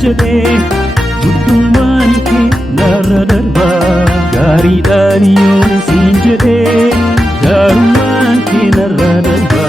sinjede guddummaan kee narra darba gaariidhaan yoom sinjede gaarummaan kee narra darba.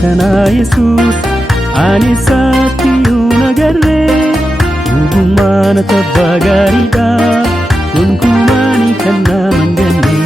Kana Yesus ani saatti unagarre dhugummaan tabbaa gaariidha gonkumaani kan naman ganne.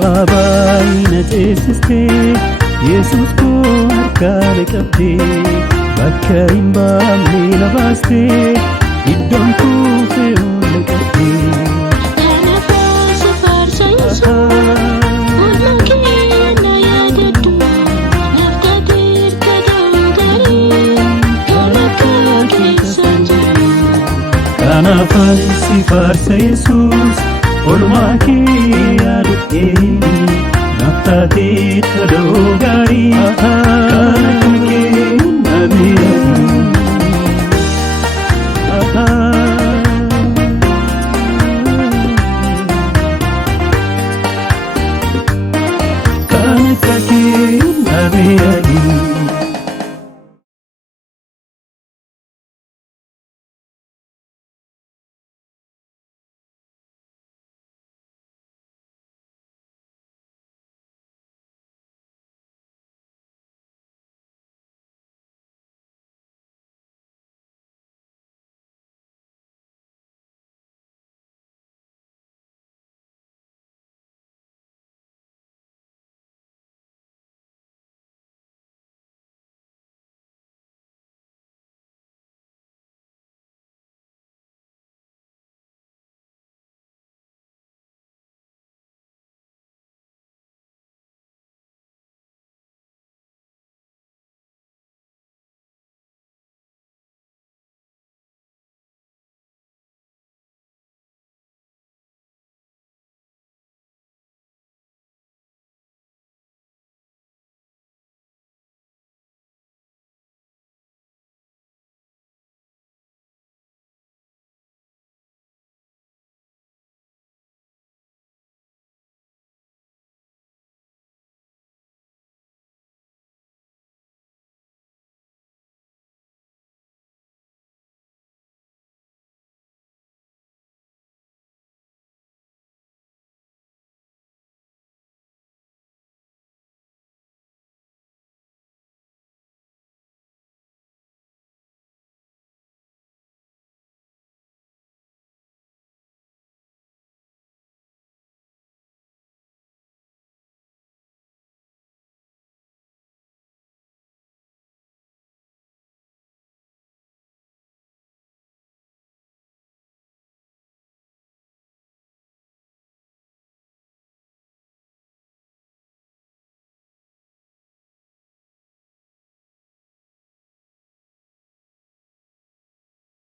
Abaayina teessistee Yesuus koo harkaan qabdee bakka hin baafne na baastee iddoon kuufee ol qabdee. Kanaafuu si faarsa Yesuus humna kee na yaadadhu naaf tateerta ta'uu gaarii gammadaa keessa jiru. Kanaafuu si faarsa Yesuus olmaa kee yaadadhee naaf tateerta ta'uu gaarii gammadaa keessa jiru.